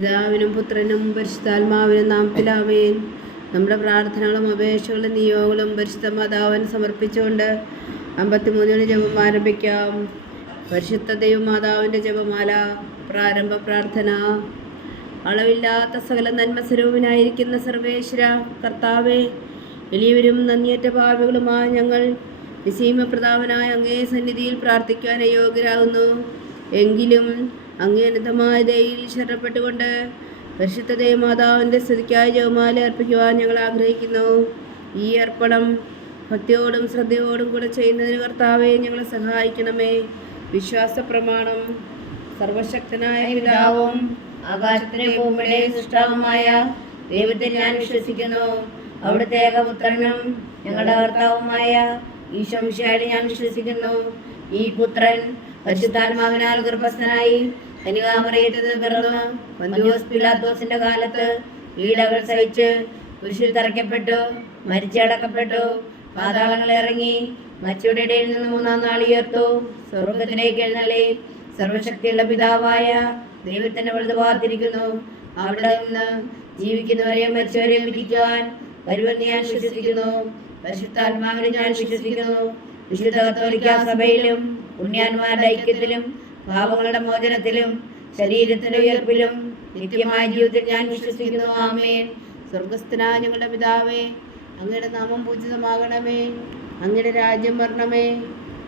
പിതാവിനും പുത്രനും പരിശുദ്ധാത്മാവിനും പിലാവേൻ നമ്മുടെ പ്രാർത്ഥനകളും അപേക്ഷകളും നിയോഗങ്ങളും പരിശുദ്ധ മാതാവിന് സമർപ്പിച്ചുകൊണ്ട് അമ്പത്തിമൂന്നിന് ജപം ആരംഭിക്കാം. പരിശുദ്ധ ദൈവമാതാവിന്റെ ജപമാല പ്രാരംഭ പ്രാർത്ഥന. അളവില്ലാത്ത സകല നന്മ സ്വരൂപനായിരിക്കുന്ന സർവേശ്വര കർത്താവെ എളിയവരും നന്ദിയേറ്റ ഭാവികളുമായി ഞങ്ങൾ നിസീമപ്രതാപനായ അങ്ങേ സന്നിധിയിൽ പ്രാർത്ഥിക്കാൻ അയോഗ്യരാകുന്നു എങ്കിലും അങ്ങേ അനന്തമായ ദയയിൽ ശരണപ്പെട്ടുകൊണ്ട് പരിശുദ്ധ ദേവമാതാവിന്റെ സ്ഥിതിക്കായി ജവമാല അർപ്പിക്കുവാൻ ഞങ്ങൾ ആഗ്രഹിക്കുന്നു. ഈ അർപ്പണം ഭക്തിയോടും ശ്രദ്ധയോടും കൂടെ ചെയ്യുന്നതിന് കർത്താവെ ഞങ്ങളെ സഹായിക്കണമേ. വിശ്വാസ പ്രമാണം സർവശക്തനായ പിതാവും ആകാശത്തിലെ ഭൂമിയുടെ സൃഷ്ടാവുമായ ദൈവത്തിൽ ഞാൻ വിശ്വസിക്കുന്നു. അവിടുത്തെ ഏകപുത്രനും ഞങ്ങളുടെ കർത്താവുമായ ഈശോമിശാടി ഞാൻ വിശ്വസിക്കുന്നു. ഈ പുത്രൻ പരിശുദ്ധാത്മാവിനാൽ ഗർഭസ്ഥനായി കനികാമറിയത്തിൽ പിറന്നു. പന്തിയോസ് പിലാത്തോസിന്റെ കാലത്ത് വീടകൾ സഹിച്ച് കുരിശിൽ തറയ്ക്കപ്പെട്ടു മരിച്ചടക്കപ്പെട്ടു പാതാളങ്ങൾ ഇറങ്ങി മച്ചയുടെ ഇടയിൽ നിന്ന് മൂന്നാം നാൾ ഉയർത്തു. സ്വർഗത്തിലേക്ക് എഴുന്നള്ളി. സർവശക്തിയുള്ള പിതാവായ ദൈവത്തിന്റെ വലുത് പാർത്തിരിക്കുന്നു. അവിടെ നിന്ന് ജീവിക്കുന്നവരെയും മരിച്ചവരെയും വിധിക്കുവാൻ വരുമെന്ന് ഞാൻ വിശ്വസിക്കുന്നു. പരിശുദ്ധാത്മാവിനെ ഞാൻ വിശ്വസിക്കുന്നു. വിശുദ്ധ കത്തോലിക്ക സഭയിലും പുണ്യാന്മാരുടെ ഐക്യത്തിലും പാപങ്ങളുടെ മോചനത്തിലും ശരീരത്തിന്റെ ഉയർപ്പിലും നിത്യമായ ജീവിതത്തിൽ ഞാൻ വിശ്വസിക്കുന്നു. ആമേൻ. സ്വർഗസ്ഥനായ ഞങ്ങളുടെ പിതാവേ അങ്ങയുടെ നാമം പൂജിതമാകണമേ. അങ്ങയുടെ രാജ്യം വരണമേ.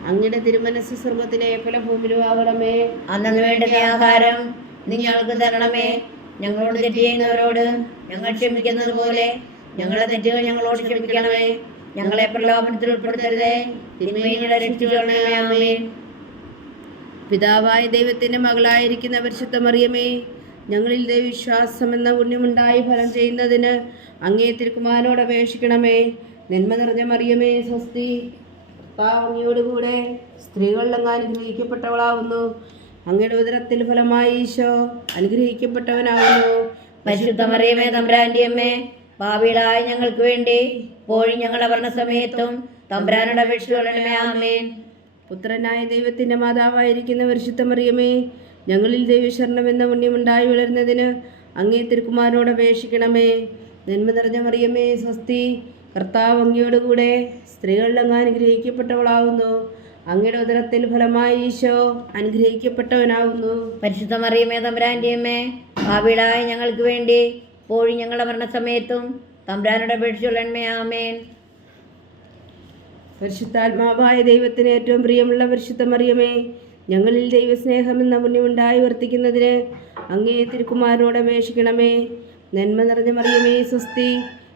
അങ്ങയുടെ തിരുമനസ് സ്വർഗത്തിലെ പല ഭൂമിയിലും ആകണമേ അന്നു വേണ്ടുന്ന ആഹാരം നിങ്ങൾക്ക് തരണമേ. ഞങ്ങളോട് തെറ്റ് ചെയ്യുന്നവരോട് ഞങ്ങൾ ക്ഷമിക്കുന്നത് പോലെ ഞങ്ങളെ തെറ്റുകൾ ഞങ്ങളോട് ക്ഷമിക്കണമേ. ഞങ്ങളെ പ്രലോഭനത്തിൽ ഉൾപ്പെടുത്തരുതേ. തിന്മയുടെ രക്ഷിക്കണമേ ആമേൻ. പിതാവായ ദൈവത്തിന്റെ മകളായിരിക്കുന്ന പരിശുദ്ധ മറിയമേ ഞങ്ങളിൽ ദൈവവിശ്വാസം എന്ന പുണ്യമുണ്ടായി ഫലം ചെയ്യുന്നതിന് അങ്ങേ തിരുക്കുമാരനോട് അപേക്ഷിക്കണമേ. നന്മ നിറഞ്ഞ മറിയമേ സ്വസ്തി. കർത്താവ് സ്ത്രീകളിലെങ്ങാൻ സ്ത്രീകളിലങ്ങ് അനുഗ്രഹിക്കപ്പെട്ടവളാവുന്നു. അങ്ങയുടെ ഉദരത്തിൽ ഫലമായി ഈശോ അനുഗ്രഹിക്കപ്പെട്ടവനാവുന്നു. പരിശുദ്ധ മറിയമേ തമ്പ്രാന്റെ അമ്മേ ഭാവിയിലായ ഞങ്ങൾക്ക് വേണ്ടി പോഴി ഞങ്ങളുടെ ഭരണസമയത്തും തമ്പ്രാനുടെ അപേക്ഷിക്കണമേ ആമേൻ. പുത്രനായ ദൈവത്തിന്റെ മാതാവായിരിക്കുന്ന വിശുദ്ധ മറിയമേ ഞങ്ങളിൽ ദൈവശരണം എന്ന പുണ്യമുണ്ടായി വളരുന്നതിന് അങ്ങേ തിരുക്കുമാരനോട് അപേക്ഷിക്കണമേ. നന്മ നിറഞ്ഞ മറിയമേ സ്വസ്തി കർത്താവ് അങ്ങയോടുകൂടെ സ്ത്രീകളിലങ്ങ് അനുഗ്രഹിക്കപ്പെട്ടവളാവുന്നു. അങ്ങയുടെ ഉദരത്തിൽ ഫലമായി ഈശോ അനുഗ്രഹിക്കപ്പെട്ടവനാവുന്നു. പരിശുദ്ധ മറിയമേ തമ്പുരാന്റെ അമ്മേ ഭാവിയിലായ ഞങ്ങൾക്ക് വേണ്ടി പോഴി ഞങ്ങളുടെ മരണസമയത്തും തമ്പുരാനോട് അപേക്ഷിച്ചുള്ള ആമേൻ. പരിശുദ്ധാത്മാവായ ദൈവത്തിന് ഏറ്റവും പ്രിയമുള്ള പരിശുദ്ധ മറിയമേ ഞങ്ങളിൽ ദൈവസ്നേഹം എന്ന പുണ്യമുണ്ടായി വർത്തിക്കുന്നതിന് അങ്ങേ തിരുക്കുമാരനോട് അപേക്ഷിക്കണമേ. നന്മ നിറഞ്ഞ മറിയമേ സ്വസ്തി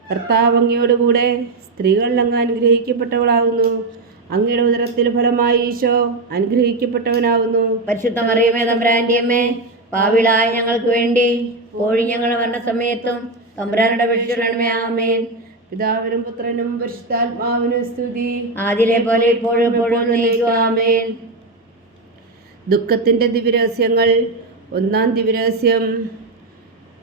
കർത്താവ് അങ്ങയോടുകൂടെ സ്ത്രീകളിൽ അങ്ങ് അനുഗ്രഹിക്കപ്പെട്ടവളാകുന്നു. അങ്ങയുടെ ഉദരത്തിൽ ഫലമായി ഈശോ അനുഗ്രഹിക്കപ്പെട്ടവനാകുന്നു. പരിശുദ്ധ മറിയമേ തമ്പ്രാന്റിയമ്മേ പാവിളായ ഞങ്ങൾക്ക് വേണ്ടി കോഴി ഞങ്ങളുടെ ഭരണസമയത്തും തമ്പ്രാനുടെ അപേക്ഷിക്കണമേ ആമേൻ. പിതാവിനും പുത്രനും പരിശുദ്ധാത്മാവിനും സ്തുതി. ആദിലെ പോലെ ഇപ്പോഴും ആമേൻ. ദുഃഖത്തിന്റെ ദിവ്യരഹസ്യങ്ങൾ. ഒന്നാം ദിവ്യരഹസ്യം.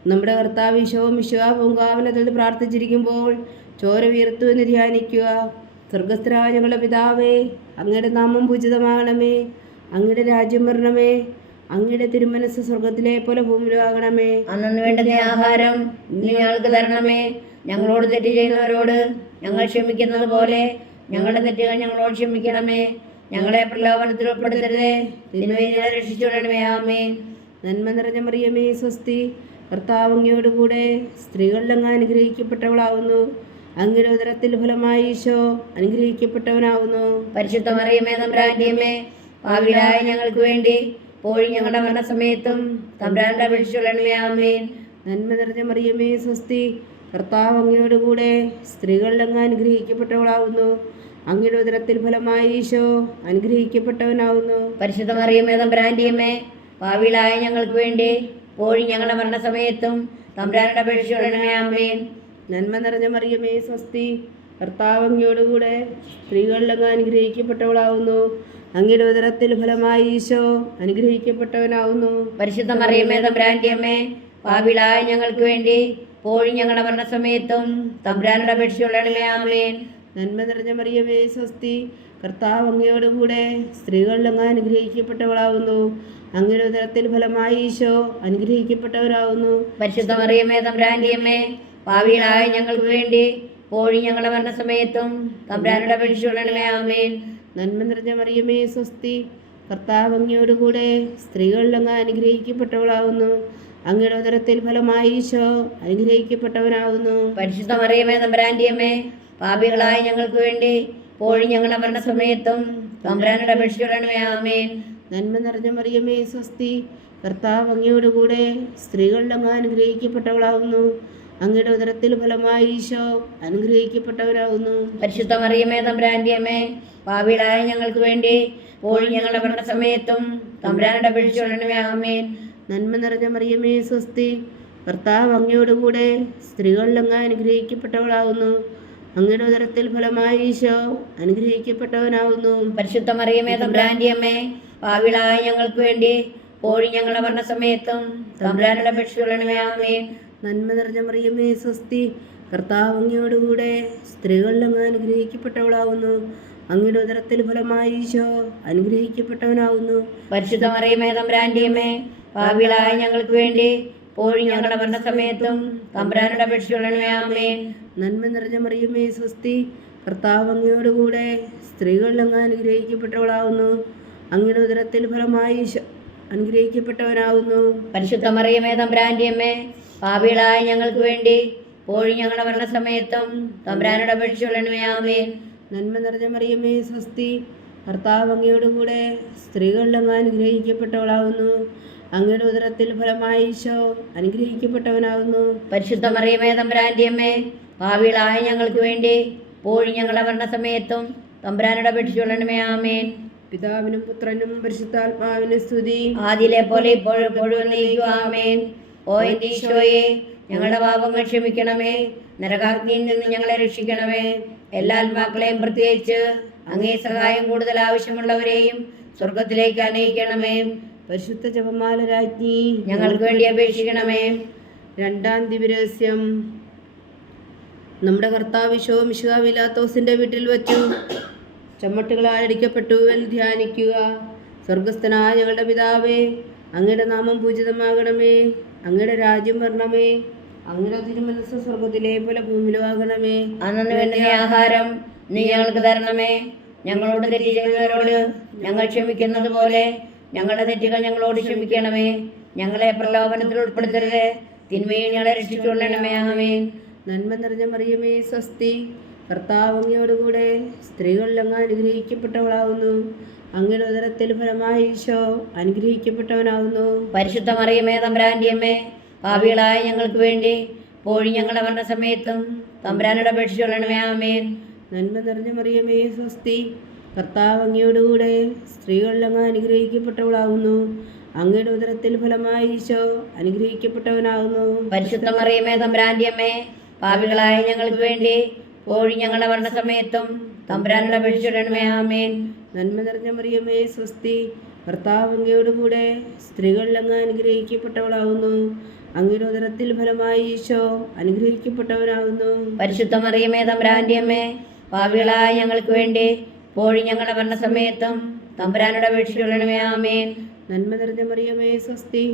നമ്മുടെ കർത്താവ് വിശവും വിശ്വ പൂങ്കാവനത്തിൽ പ്രാർത്ഥിച്ചിരിക്കുമ്പോൾ ചോര വീർത്തു എന്ന് ധ്യാനിക്കുക. സ്വർഗസ്ഥരായ ഞങ്ങളുടെ പിതാവേ അങ്ങയുടെ നാമം പൂജിതമാകണമേ. അങ്ങയുടെ രാജ്യം വരണമേ. അങ്ങയുടെ തിരുമനസ് സ്വർഗത്തിലെ പോലെ ഭൂമിയിലാകണമേ. അന്നു വേണ്ടുന്ന ആഹാരം ഞങ്ങൾക്ക് തരണമേ. ഞങ്ങളോട് തെറ്റ് ചെയ്യുന്നവരോട് ഞങ്ങൾ ക്ഷമിക്കുന്നത് പോലെ ഞങ്ങളുടെ തെറ്റുകൾ ഞങ്ങളോട് ക്ഷമിക്കണമേ. ഞങ്ങളെ പ്രലോഭനത്തിൽ ഉൾപ്പെടുത്തരുതേ. തിന്മയിൽ ഞങ്ങളെ രക്ഷിച്ചുവിടണമേ ആമേൻ. നന്മ നിറഞ്ഞ മറിയമേ സ്വസ്തി. കർത്താവ് കൂടെ സ്ത്രീകളിലങ്ങ് അനുഗ്രഹിക്കപ്പെട്ടവളാവുന്നു. അങ്ങയുടെ ഉദരത്തിൽ ഫലമായി ഈശോ അനുഗ്രഹിക്കപ്പെട്ടവനാവുന്നു. പരിശുദ്ധ മറിയമേ തമ്പ്രാന്റെ ഭാവിയായ ഞങ്ങൾക്ക് വേണ്ടി പോയി ഞങ്ങളുടെ മരണസമയത്തും തമ്പ്രാന്റെ അപേക്ഷിച്ചുള്ളണമേ ആമേൻ. നന്മ നിറഞ്ഞ മറിയമേ സ്വസ്തി. കർത്താവ് അങ്ങയോടുകൂടെ സ്ത്രീകളിലങ്ങ് അനുഗ്രഹിക്കപ്പെട്ടവളാവുന്നു. അങ്ങയുടെ ഉദരത്തിൽ ഫലമായി ഈശോ അനുഗ്രഹിക്കപ്പെട്ടവനാവുന്നു. പരിശുദ്ധ മറിയമേ തമ്പ്രാന്റെ അമ്മേ ഭാവിയിലായ ഞങ്ങൾക്ക് വേണ്ടി പോഴി ഞങ്ങളുടെ മരണസമയത്തും തമ്പ്രാനുടെ അപേക്ഷിച്ചുള്ളണമേ ആമേൻ. നന്മ നിറഞ്ഞ മറിയമേ സ്വസ്തി. കർത്താവ് അങ്ങയോടുകൂടെ സ്ത്രീകളിലങ്ങ് അനുഗ്രഹിക്കപ്പെട്ടവളാവുന്നു. അങ്ങയുടെ ഉദരത്തിൽ ഫലമായി ഈശോ അനുഗ്രഹിക്കപ്പെട്ടവനാവുന്നു. പരിശുദ്ധ മറിയമേ തമ്പ്രാന്റെ അമ്മേ ഭാവിയിലായ ഞങ്ങൾക്ക് വേണ്ടി പോഴി ഞങ്ങളുടെ മരണസമയത്തും തമ്പ്രാനുടെ അപേക്ഷിച്ചുള്ളണമേ ആമേൻ. നന്മ നിറഞ്ഞ മറിയമേ സ്വസ്തി. കർത്താവ് അങ്ങയോടുകൂടെ സ്ത്രീകളിലങ്ങ് അനുഗ്രഹിക്കപ്പെട്ടവളാവുന്നു. അങ്ങയുടെ ഉദരത്തിൽ ഫലമായി ഈശോ അനുഗ്രഹിക്കപ്പെട്ടവരാകുന്നു പരിശുദ്ധ മറിയമേ തമ്പ്രാന്റിയമ്മേ ഭാവിയിലായ ഞങ്ങൾക്ക് വേണ്ടി പോഴി ഞങ്ങളുടെ മരണസമയത്തും തമ്പ്രാനുടെ അപേക്ഷിച്ചുള്ളണമേ ആമേൻ. നന്മ നിറഞ്ഞ മറിയമേ സ്വസ്തി. കർത്താവ് അങ്ങയോടുകൂടെ സ്ത്രീകളിൽ അങ്ങ് അനുഗ്രഹിക്കപ്പെട്ടവളാകുന്നു അങ്ങയുടെ ഉദരത്തിൽ ഫലമായി ഈശോ അനുഗ്രഹിക്കപ്പെട്ടവനാകുന്നു. പരിശുദ്ധ മറിയമേ നമ്പരാൻഡിയമ്മേ പാപികളായ ഞങ്ങൾക്ക് വേണ്ടി പോഴി ഞങ്ങളുടെ മരണസമയത്തും തമ്പ്രാനുടെ അപേക്ഷിച്ചുള്ളണമേ ആമേൻ. നന്മ നിറഞ്ഞ മറിയമേ സ്വസ്തി കർത്താവ് അങ്ങയോടുകൂടെ അങ്ങ് അനുഗ്രഹിക്കപ്പെട്ടവളാകുന്നു. അങ്ങയുടെ ഉദരത്തിൽ ഫലമായി ഈശോ അനുഗ്രഹിക്കപ്പെട്ടവരാകുന്നു പരിശുദ്ധ മറിയമേ നമ്പരാൻഡിയമ്മേ പാപികളായ ഞങ്ങൾക്ക് വേണ്ടി പോഴി ഞങ്ങളുടെ മരണസമയത്തും തമ്പ്രാനുടെ അപേക്ഷിച്ചുള്ളണമേ ആമേൻ. നന്മ നിറഞ്ഞ മറിയമേ സ്വസ്തി. ഭർത്താവ് അങ്ങയോടുകൂടെ സ്ത്രീകളിൽ അങ്ങ് അനുഗ്രഹിക്കപ്പെട്ടവളാകുന്നു അങ്ങയുടെ ഉദരത്തിൽ ഫലമായി ഈശോ അനുഗ്രഹിക്കപ്പെട്ടവനാകുന്നു പരിശുദ്ധ മറിയമേ തമ്പ്രാന്റിയമ്മേ പാവിളായ ഞങ്ങൾക്ക് വേണ്ടി പോഴി ഞങ്ങളുടെ മരണസമയത്തും തമ്പ്രാനുടെ അപേക്ഷിച്ചുള്ളണമേ ആമേൻ. നന്മ നിറഞ്ഞ മറിയമേ സ്വസ്തി. കർത്താവ് അങ്ങയോടുകൂടെ സ്ത്രീകളിൽ അങ്ങ് അനുഗ്രഹിക്കപ്പെട്ടവളാകുന്നു അങ്ങയുടെ ഉദരത്തിൽ ഫലമായി ഈശോ അനുഗ്രഹിക്കപ്പെട്ടവനാകുന്നു പരിശുദ്ധ മറിയമേ ഞങ്ങൾക്ക് വേണ്ടി പോഴി ഞങ്ങളുടെ മരണസമയത്തും തമ്പ്രാനുടെ തമ്പരാനുടെ ആമേൻ. നന്മ നിറഞ്ഞ മറിയമേ സ്വസ്തി കർത്താവ് അങ്ങയോടുകൂടെ സ്ത്രീകളിൽ അങ്ങ് അനുഗ്രഹിക്കപ്പെട്ടവളാകുന്നു അങ്ങയുടെ ഉദരത്തിൽ ഫലമായി ഈശോ അനുഗ്രഹിക്കപ്പെട്ടവനാകുന്നു പരിശുദ്ധ മറിയമേ തമ്പ്രാന്റിയമ്മേ ഞങ്ങൾക്ക് വേണ്ടി പോഴി ഞങ്ങളുടെ മരണസമയത്തും തമ്പ്രാനുടെ അപേക്ഷിച്ചുള്ളണമേ ആമേൻ. നന്മ നിറഞ്ഞ മറിയമ്മേ സ്വസ്തി. കർത്താവ് അങ്ങയോടുകൂടെ സ്ത്രീകളിൽ സ്ത്രീകളിലും അനുഗ്രഹിക്കപ്പെട്ടവളാകുന്നു അങ്ങയുടെ ഉദരത്തിൽ ഫലമായി ഈശോ അനുഗ്രഹിക്കപ്പെട്ടവനാകുന്നു പരിശുദ്ധ മറിയമേ തമ്പരാന്റിയമ്മേ ഭാവിയിലായ ഞങ്ങൾക്ക് വേണ്ടി പോഴി ഞങ്ങളുടെ മരണസമയത്തും തമ്പ്രാനുടെ പഠിച്ചുകൊള്ളണമേ ആമേൻ. പിതാവിനും പുത്രനും പരിശുദ്ധാത്മാവിനും സ്തുതി. ആദിലെ പോലെ ഇപ്പോഴും ആമേൻ. ഓ എന്റെ ഈശോയെ ഞങ്ങളുടെ പാപങ്ങൾ ക്ഷമിക്കണമേ. നരകാഗ്നിയിൽ നിന്ന് ഞങ്ങളെ രക്ഷിക്കണമേ. എല്ലാ ആത്മാക്കളെയും പ്രത്യേകിച്ച് അങ്ങേ സഹായം കൂടുതൽ ആവശ്യമുള്ളവരെയും സ്വർഗത്തിലേക്ക് അനയിക്കണമേ. പരിശുദ്ധ ജപമാല രാജ്ഞി ഞങ്ങൾക്ക് വേണ്ടി അപേക്ഷിക്കണമേ. രണ്ടാം ദിവരഹസ്യം നമ്മുടെ കർത്താവ് വിശോ മിശുഖാവിലാത്തോസിന്റെ വീട്ടിൽ വെച്ചു. ചമ്മട്ടുകളാൽ അടിക്കപ്പെട്ടു. എന്ന് ധ്യാനിക്കുക. സ്വർഗസ്ഥനായ ഞങ്ങളുടെ പിതാവേ അങ്ങയുടെ നാമം പൂജിതമാകണമേ. അങ്ങയുടെ രാജ്യം വരണമേ. അങ്ങയുടെ തിരുമനസ് സ്വർഗത്തിലെ പോലെ ഭൂമിയിലും ആകണമേ അന്നു വേണ്ട ആഹാരം നീ ഞങ്ങൾക്ക് തരണമേ. ഞങ്ങളോട് തെറ്റ് ചെയ്യുന്നവരോട് ഞങ്ങൾ ക്ഷമിക്കുന്നത് പോലെ ഞങ്ങളുടെ തെറ്റുകൾ ഞങ്ങളോട് ക്ഷമിക്കണമേ. ഞങ്ങളെ പ്രലോഭനത്തിൽ ഉൾപ്പെടുത്തരുത്. തിന്മയിൽ ഞങ്ങളെ രക്ഷിച്ചുകൊള്ളണമേ ആമേൻ. നന്മ നിറഞ്ഞ മറിയമേ സ്വസ്തി. കർത്താവ് അങ്ങയോടുകൂടെ സ്ത്രീകളിൽ അങ്ങ് അനുഗ്രഹിക്കപ്പെട്ടവളാകുന്നു അങ്ങയുടെ ഉദരത്തിൽ ഫലമായി ഈശോ അനുഗ്രഹിക്കപ്പെട്ടവനാകുന്നു. പരിശുദ്ധ മറിയമേ തമ്പ്രാന്റിയമ്മേ പാപികളായ ഞങ്ങൾക്ക് വേണ്ടി പോഴി ഞങ്ങളുടെ മരണസമയത്തും തമ്പ്രാനുടെ അപേക്ഷിച്ചുകൊള്ളണമേ ആമേൻ. നന്മ നിറഞ്ഞ മറിയമേ സ്വസ്തി. കർത്താവ് അങ്ങയോടുകൂടെ സ്ത്രീകളിൽ അങ്ങ് അനുഗ്രഹിക്കപ്പെട്ടവളാകുന്നു. അങ്ങയുടെ ഉദരത്തിൽ ഫലമായി ഈശോ അനുഗ്രഹിക്കപ്പെട്ടവനാകുന്നു. പരിശുദ്ധ മറിയമേ തമ്പ്രാന്റിയമ്മേ പാപികളായ ഞങ്ങൾക്ക് വേണ്ടി പോഴി ഞങ്ങളുടെ മരണസമയത്തും തമ്പ്രാനുടെ അപേക്ഷിച്ചുകൊള്ളണമേ ആമേൻ. നന്മ നിറഞ്ഞ മറിയമേ സ്വസ്തി. ഭർത്താവ് അങ്ങയോടുകൂടെ സ്ത്രീകളിൽ അങ്ങ് അനുഗ്രഹിക്കപ്പെട്ടവളാകുന്നു അങ്ങയുടെ ഉദരത്തിൽ ഫലമായി ഈശോ അനുഗ്രഹിക്കപ്പെട്ടവനാകുന്നു പരിശുദ്ധ മറിയമേ തമ്പ്രാന്റിയമ്മേ പാവികളായ ഞങ്ങൾക്ക് വേണ്ടി പോഴി ഞങ്ങളുടെ മരണസമയത്തും തമ്പുരാനുടെ അപേക്ഷയുള്ളണമേ ആമേൻ. നന്മ നിറഞ്ഞ മറിയമേ സ്വസ്തി.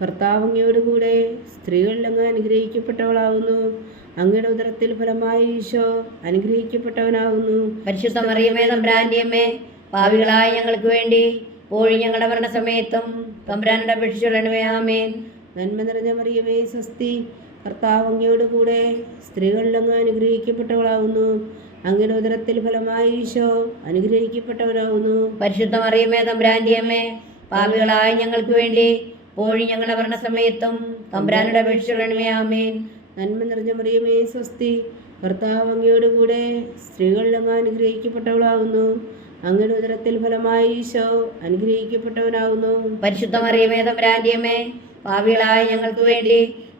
ഭർത്താവ് അങ്ങയോടുകൂടെ സ്ത്രീകളിൽ അങ്ങ് അനുഗ്രഹിക്കപ്പെട്ടവളാകുന്നു അങ്ങയുടെ ഉദരത്തിൽ ഫലമായി ഈശോ അനുഗ്രഹിക്കപ്പെട്ടവനാകുന്നു പരിശുദ്ധ മറിയമേ തമ്പ്രാന്റിയമ്മേ പാപികളായ ഞങ്ങൾക്ക് വേണ്ടി പോഴി ഞങ്ങളുടെ മരണസമയത്തും തമ്പുരാനോട് അപേക്ഷിച്ചുള്ളണമേ ആമേൻ. നന്മ നിറഞ്ഞ മറിയമേ സ്വസ്തി. കർത്താവ് അങ്ങയോട് കൂടെ സ്ത്രീകളിലങ്ങ് അനുഗ്രഹിക്കപ്പെട്ടവളാവുന്നു. അങ്ങയുടെ ഉദരത്തിൽ ഫലമായി ഈശോ അനുഗ്രഹിക്കപ്പെട്ടവരാവുന്നു പരിശുദ്ധ മറിയമേ തമ്പ്രാന്റിയമ്മേ പാപികളായ ഞങ്ങൾക്ക് വേണ്ടി പോഴി ഞങ്ങളുടെ മരണസമയത്തും തമ്പുരാനോട് അപേക്ഷിച്ചുള്ളണമേ ആമേൻ. നന്മ നിറഞ്ഞ മറിയമേ സ്വസ്തി. കർത്താവ് അങ്ങയോട് കൂടെ സ്ത്രീകളിലങ്ങ് അനുഗ്രഹിക്കപ്പെട്ടവളാകുന്നു അങ്ങയുടെ ഉദരത്തിൽ ഫലമായി ഈശോ അനുഗ്രഹിക്കപ്പെട്ടവനാകുന്നു. പരിശുദ്ധ മറിയമേ തമ്പ്രാന്റിയമ്മേ പാപികളായ ഞങ്ങൾക്ക് വേണ്ടി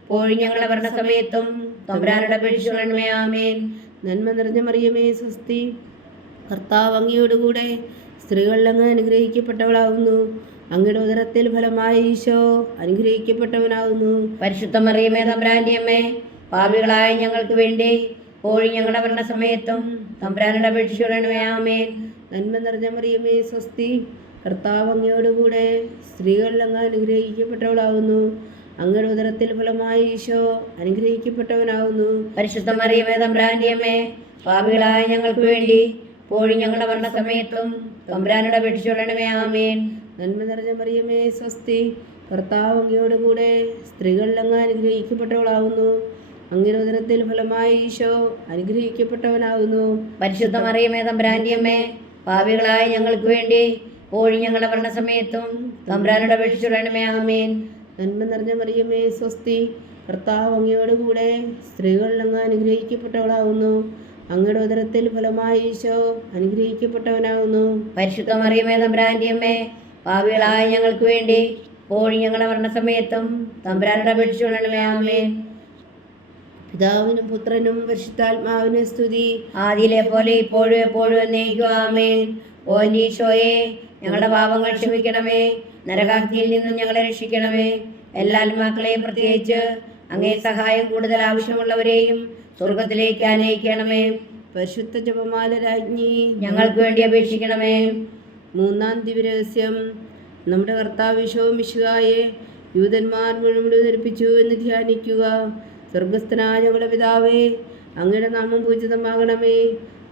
പോഴി ഞങ്ങളുടെ മരണസമയത്തും തമ്പുരാനുടെ അപേക്ഷിച്ചുകൊള്ളണമേ ആമേൻ. നന്മ നിറഞ്ഞ മറിയമേ സ്വസ്തി. കർത്താവ് അങ്ങയോടുകൂടെ സ്ത്രീകളിലങ്ങ് അനുഗ്രഹിക്കപ്പെട്ടവളാകുന്നു. അങ്ങയുടെ ഉദരത്തിൽ ഫലമായി ഈശോ അനുഗ്രഹിക്കപ്പെട്ടവനാകുന്നു. പരിശുദ്ധ മറിയമേ തമ്പ്രാന്റിയമ്മേ പാപികളായ ഞങ്ങൾക്ക് വേണ്ടി പോഴും ഞങ്ങളുടെ മരണസമയത്തും തമ്പ്രാനുടെ അപേക്ഷിച്ചുകൊള്ളണമേ ആമേൻ. നന്മ നിറഞ്ഞ മറിയമേ സ്വസ്തി. കർത്താവ് അങ്ങയോടുകൂടെ സ്ത്രീകളിൽ അങ്ങ് അനുഗ്രഹിക്കപ്പെട്ടവളാകുന്നു അങ്ങയുടെ ഉദരത്തിൽ ഫലമായി ഈശോ അനുഗ്രഹിക്കപ്പെട്ടവനാകുന്നു പരിശുദ്ധ മറിയമേ തമ്പ്രാന്റിയമ്മേ പാപികളായ ഞങ്ങൾക്ക് വേണ്ടി പോഴി ഞങ്ങളുടെ മരണസമയത്തും തമ്പ്രാനോട് അപേക്ഷിച്ചുകൊള്ളണമേ ആമേൻ. നന്മ നിറഞ്ഞ മറിയമേ സ്വസ്തി. കർത്താവ് അങ്ങയോടുകൂടെ സ്ത്രീകളിൽ അങ്ങ് അനുഗ്രഹിക്കപ്പെട്ടവളാകുന്നു അങ്ങയുടെ ഉദരത്തിൽ ഫലമായി ഈശോ അനുഗ്രഹിക്കപ്പെട്ടവനാകുന്നു പരിശുദ്ധ മറിയമേ തമ്പ്രാന്റിയമ്മേ പാപികളായ ഞങ്ങൾക്ക് വേണ്ടി ഓഴി ഞങ്ങളുടെ മരണസമയത്തും തമ്പ്രാനോട് അപേക്ഷിച്ചുടണമേ ആമേൻ. നന്മ നിറഞ്ഞ മറിയമേ സ്വസ്തി. കർത്താവ് അങ്ങയോടുകൂടെ സ്ത്രീകളിൽ അങ്ങ് അനുഗ്രഹിക്കപ്പെട്ടവളാകുന്നു അങ്ങയുടെ ഉദരത്തിൽ ഫലമായി ഈശോ അനുഗ്രഹിക്കപ്പെട്ടവനാകുന്നു പരിശുദ്ധ മറിയമേ തമ്പ്രാന്റിയമ്മേ പാപികളായ ഞങ്ങൾക്ക് വേണ്ടി പോഴി ഞങ്ങളുടെ മരണസമയത്തും തമ്പ്രാനോട് അപേക്ഷിച്ചുകൊള്ളണമേ ആമേൻ. പിതാവിനും പുത്രനും പരിശുദ്ധാത്മാവിനും സ്തുതി. ആദിയിലെ പോലെ ഇപ്പോഴും എപ്പോഴും എന്നേക്കും ആമേൻ. ഓ ഈശോയെ ഞങ്ങളുടെ പാപങ്ങൾ ക്ഷമിക്കണമേ. നരകാഗ്നിയിൽ നിന്നും ഞങ്ങളെ രക്ഷിക്കണമേ. എല്ലാ ആത്മാക്കളെയും പ്രത്യേകിച്ച് അങ്ങേ സഹായം കൂടുതൽ ആവശ്യമുള്ളവരെയും സ്വർഗത്തിലേക്ക് അനയിക്കണമേ പരിശുദ്ധ ജപമാല രാജ്ഞി ഞങ്ങൾക്ക് വേണ്ടി അപേക്ഷിക്കണമേ. മൂന്നാം ദിവരഹസ്യം നമ്മുടെ കർത്താവ് വിശവും വിശുവായെ യൂതന്മാർ മുഴുവൻ ധരിപ്പിച്ചു എന്ന് ധ്യാനിക്കുക. സ്വർഗസ്ഥനായ ഞങ്ങളുടെ പിതാവേ അങ്ങയുടെ നാമം പൂജിതമാകണമേ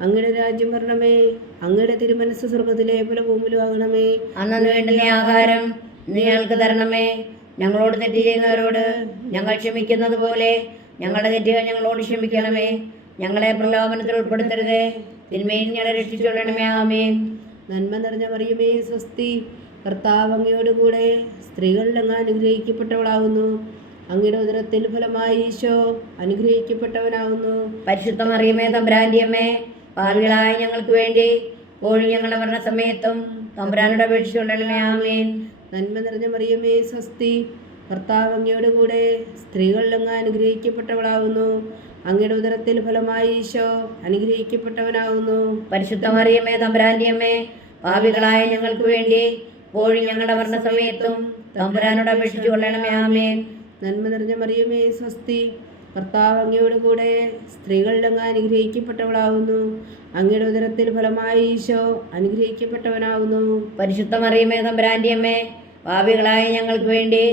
അങ്ങയുടെ രാജ്യം വരണമേ അങ്ങയുടെ തിരുമനസ് സ്വർഗത്തിലെ പോലെ ഭൂമിയിലും ആകണമേ അന്നു വേണ്ടുന്ന ആഹാരം നീ ഞങ്ങൾക്ക് തരണമേ. ഞങ്ങളോട് തെറ്റ് ചെയ്യുന്നവരോട് ഞങ്ങൾ ക്ഷമിക്കുന്നത് പോലെ ഞങ്ങളുടെ തെറ്റുകൾ ഞങ്ങളോട് ക്ഷമിക്കണമേ. ഞങ്ങളെ പ്രലോഭനത്തിൽ ഉൾപ്പെടുത്തരുതേ. തിന്മയിൽ ഞങ്ങളെ രക്ഷിച്ചുകൊള്ളണമേ. ആമേ നന്മ നിറഞ്ഞ പറയുമേ സ്വസ്തി. കർത്താവ് അങ്ങയോടുകൂടെ സ്ത്രീകളിൽ അങ്ങ് അനുഗ്രഹിക്കപ്പെട്ടവളാകുന്നു. അങ്ങയുടെ ഉദരത്തിൽ ഫലമായി ഈശോ അനുഗ്രഹിക്കപ്പെട്ടവനാകുന്നു പരിശുദ്ധ മറിയമേ തമ്പ്രാന്റിയമ്മേ പാവികളായ ഞങ്ങൾക്ക് വേണ്ടി കോഴി ഞങ്ങളുടെ മരണസമയത്തും സമയത്തും അപേക്ഷിച്ചുകൊള്ളണമേ ആമേൻ. നന്മ നിറഞ്ഞ മറിയമേ സ്വസ്തി. കർത്താവ് അങ്ങയോടുകൂടെ സ്ത്രീകളിൽ അങ്ങ് അനുഗ്രഹിക്കപ്പെട്ടവളാകുന്നു അങ്ങയുടെ ഉദരത്തിൽ ഫലമായി ഈശോ അനുഗ്രഹിക്കപ്പെട്ടവനാകുന്നു പരിശുദ്ധ മറിയമേ തമ്പുരാന്റിയമ്മേ പാവികളായ ഞങ്ങൾക്ക് വേണ്ടി കോഴി ഞങ്ങളുടെ മരണസമയത്തും തമ്പുരാനോട് അപേക്ഷിച്ചുകൊള്ളണമേ ആമേൻ. നന്മ നിറഞ്ഞ മറിയമേ സ്വസ്തി. കർത്താവ് അങ്ങയോടുകൂടെ സ്ത്രീകളിൽ അങ്ങ് അനുഗ്രഹിക്കപ്പെട്ടവളാകുന്നു അങ്ങയുടെ ഉദരത്തിൽ ഫലമായി ഈശോ അനുഗ്രഹിക്കപ്പെട്ടവനാകുന്നു പരിശുദ്ധ മറിയമേ തമ്പുരാന്റിയമ്മേ ഭാവികളായ ഞങ്ങൾക്ക് വേണ്ടി